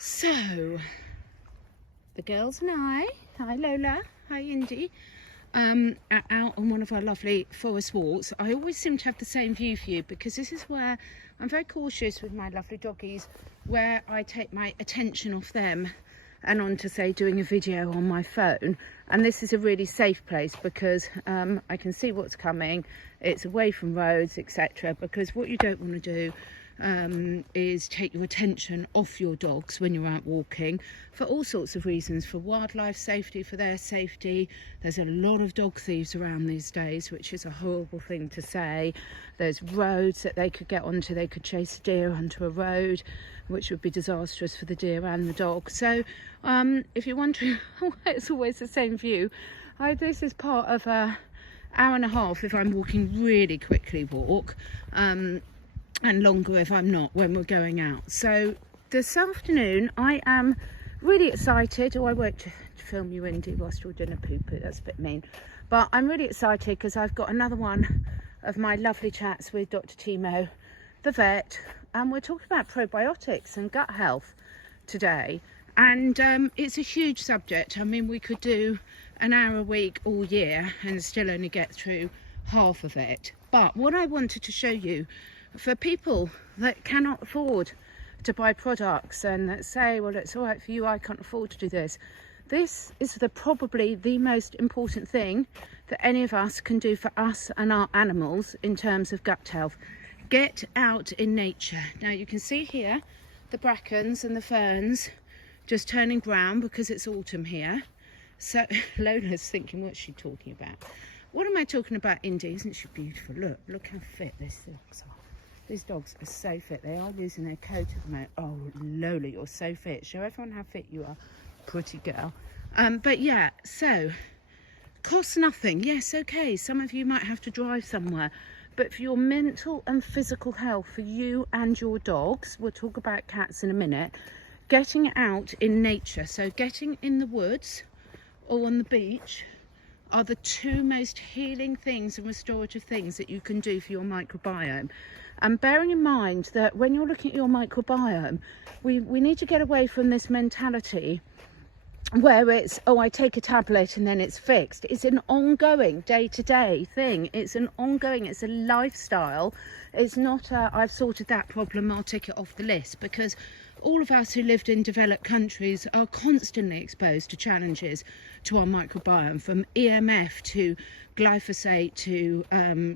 So, the girls and I, hi Lola, hi Indy, are out on one of our lovely forest walks. I always seem to have the same view for you because this is where I'm very cautious with my lovely doggies, where I take my attention off them and on to, say, doing a video on my phone. And this is a really safe place because I can see what's coming. It's away from roads, etc. Because what you don't want to do is take your attention off your dogs when you're out walking for all sorts of reasons, for wildlife safety, for their safety. There's a lot of dog thieves around these days, which is a horrible thing to say. There's roads that they could get onto. They could chase a deer onto a road, which would be disastrous for the deer and the dog. So if you're wondering why it's always the same view, this is part of a hour and a half if I'm walking really quickly walk, and longer if I'm not when we're going out. So this afternoon I am really excited. I won't film you, Indy, whilst you're doing a poo-poo, that's a bit mean, but I'm really excited because I've got another one of my lovely chats with Dr. Timo, the vet, and we're talking about probiotics and gut health today. And it's a huge subject. I mean, we could do an hour a week all year and still only get through half of it. But what I wanted to show you, for people that cannot afford to buy products and that say, well, it's all right for you, I can't afford to do this. This is probably the most important thing that any of us can do for us and our animals in terms of gut health. Get out in nature. Now you can see here the brackens and the ferns just turning brown because it's autumn here. So Lola's thinking, what's she talking about? What am I talking about, Indy? Isn't she beautiful? Look how fit these dogs are. These dogs are so fit. They are losing their coat at the moment. Oh, Lola, you're so fit. Show everyone how fit you are. Pretty girl. But yeah, so costs nothing. Yes, okay. Some of you might have to drive somewhere. But for your mental and physical health, for you and your dogs, we'll talk about cats in a minute, getting out in nature, so getting in the woods or on the beach, are the two most healing things and restorative things that you can do for your microbiome. And bearing in mind that when you're looking at your microbiome, we need to get away from this mentality where it's, oh, I take a tablet and then it's fixed. It's an ongoing day-to-day thing. It's an ongoing, it's a lifestyle. It's not I've sorted that problem, I'll tick it off the list, because all of us who lived in developed countries are constantly exposed to challenges to our microbiome, from EMF to glyphosate to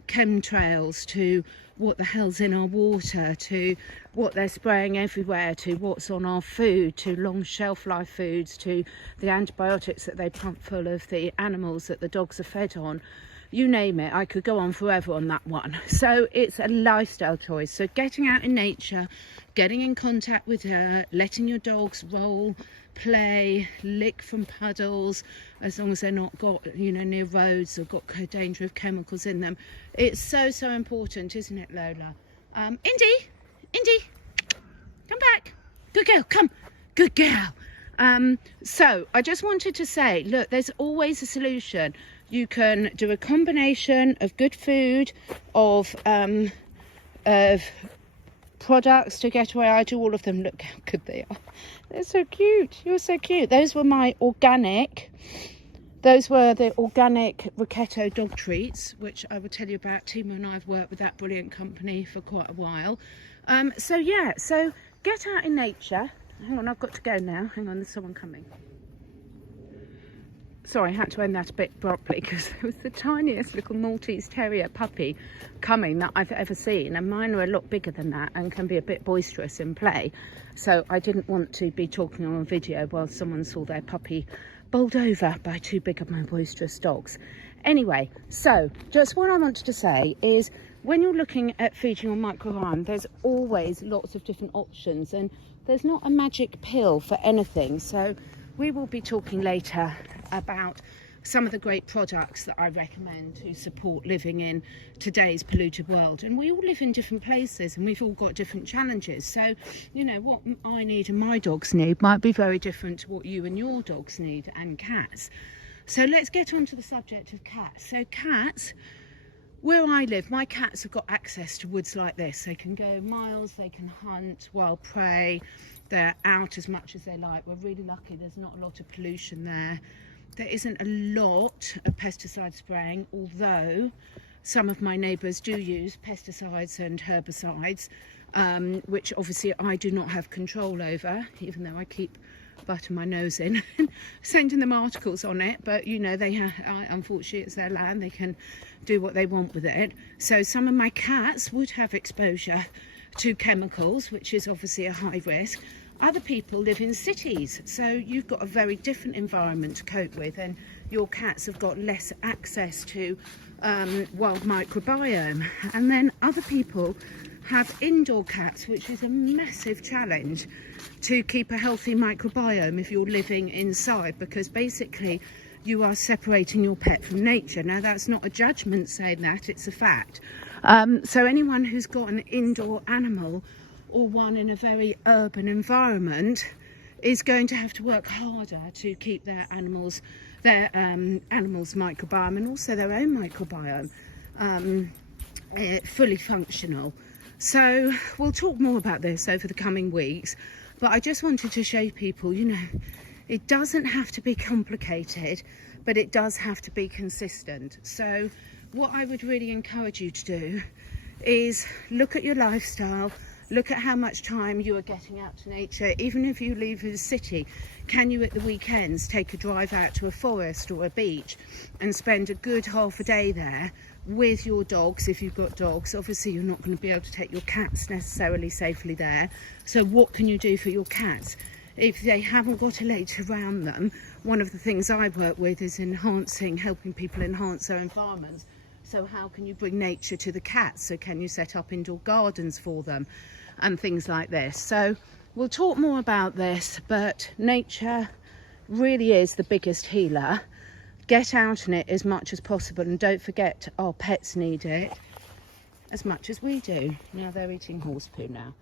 chemtrails to what the hell's in our water, to what they're spraying everywhere, to what's on our food, to long shelf life foods, to the antibiotics that they pump full of the animals that the dogs are fed on. You name it, I could go on forever on that one. So it's a lifestyle choice. So getting out in nature, getting in contact with her, letting your dogs roll, play, lick from puddles, as long as they're not got, near roads or got danger of chemicals in them. It's so important, isn't it, Lola? Indy, come back. Good girl, come. Good girl. So I just wanted to say, look, there's always a solution. You can do a combination of good food, of products to get away. I do all of them. Look how good they are. They're so cute. You're so cute. Those were the organic Ricchetto dog treats, which I will tell you about. Timo and I have worked with that brilliant company for quite a while. So yeah, so get out in nature. Hang on, I've got to go now. Hang on, there's someone coming. Sorry, I had to end that a bit abruptly because there was the tiniest little Maltese Terrier puppy coming that I've ever seen, and mine are a lot bigger than that and can be a bit boisterous in play. So I didn't want to be talking on a video while someone saw their puppy bowled over by two big of my boisterous dogs. Anyway, so just what I wanted to say is, when you're looking at feeding your microbiome, there's always lots of different options, and there's not a magic pill for anything. So we will be talking later about some of the great products that I recommend to support living in today's polluted world. And we all live in different places and we've all got different challenges. So, what I need and my dogs need might be very different to what you and your dogs need, and cats. So let's get on to the subject of cats. So cats, where I live, my cats have got access to woods like this. They can go miles, they can hunt wild prey, they're out as much as they like. We're really lucky, there's not a lot of pollution there. There isn't a lot of pesticide spraying, although some of my neighbours do use pesticides and herbicides, which obviously I do not have control over, even though I keep butting my nose in and sending them articles on it. But you know, they unfortunately it's their land, they can do what they want with it. So some of my cats would have exposure to chemicals, which is obviously a high risk. Other people live in cities, so you've got a very different environment to cope with, and your cats have got less access to wild microbiome. And then other people have indoor cats, which is a massive challenge to keep a healthy microbiome if you're living inside, because basically you are separating your pet from nature. Now, that's not a judgment saying that, it's a fact. So anyone who's got an indoor animal or one in a very urban environment is going to have to work harder to keep their animals microbiome and also their own microbiome fully functional. So we'll talk more about this over the coming weeks, but I just wanted to show people, you know, it doesn't have to be complicated, but it does have to be consistent. So what I would really encourage you to do is look at your lifestyle, look at how much time you are getting out to nature. Even if you leave the city, can you at the weekends take a drive out to a forest or a beach and spend a good half a day there with your dogs? If you've got dogs, obviously you're not going to be able to take your cats necessarily safely there. So what can you do for your cats? If they haven't got a lake around them, one of the things I work with is helping people enhance their environments. So how can you bring nature to the cats? So can you set up indoor gardens for them and things like this? So we'll talk more about this, but nature really is the biggest healer. Get out in it as much as possible, and don't forget our pets need it as much as we do. Now they're eating horse poo now.